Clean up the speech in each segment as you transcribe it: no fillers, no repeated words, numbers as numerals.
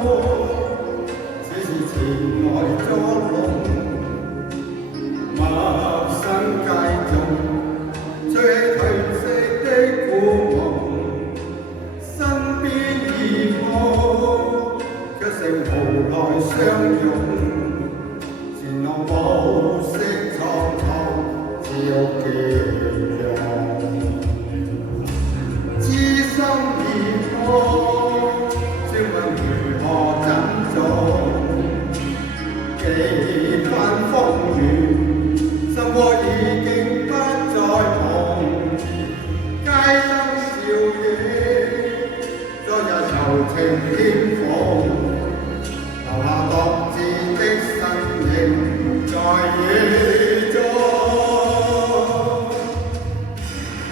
只是前來作弄，陌生街中吹起褪色的故夢，身邊異母卻成無奈相擁，前路無色蒼蒼，只有記憶。知心已多，笑問如何珍重？幾番風雨，心窩已經不再夢。街燈照映，昨日柔情牽縫，留下獨自的身影在雨中。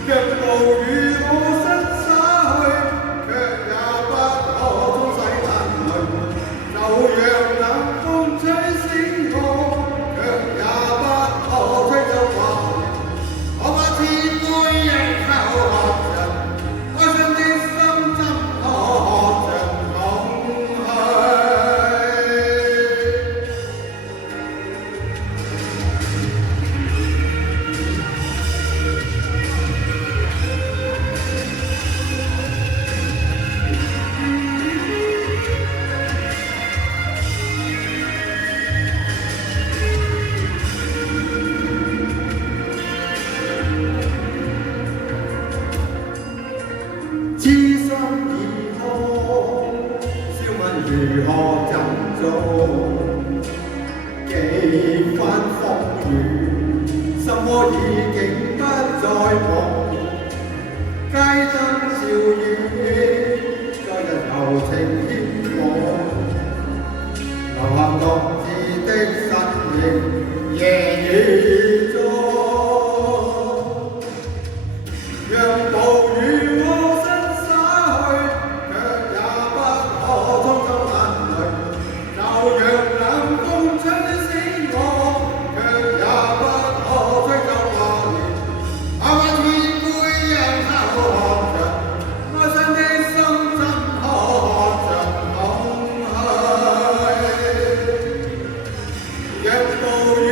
若暴雨我身灑去，卻也不可沖洗眼淚。就讓冷風吹醒我，卻也不可吹走掛念。我把千杯一口喝着，哀傷的心怎可喝着痛痴心已空，笑問如何珍重？幾番風雨，心窩已經不再夢。街燈照映，昨日柔情牽夢，留下獨自的身影夜雨中。讓暴雨我身灑去，卻也不可沖走眼淚。就讓冷風吹醒我，卻也不可吹走掛念。我把千杯一口喝着，哀傷的心怎可喝着痛去？若暴雨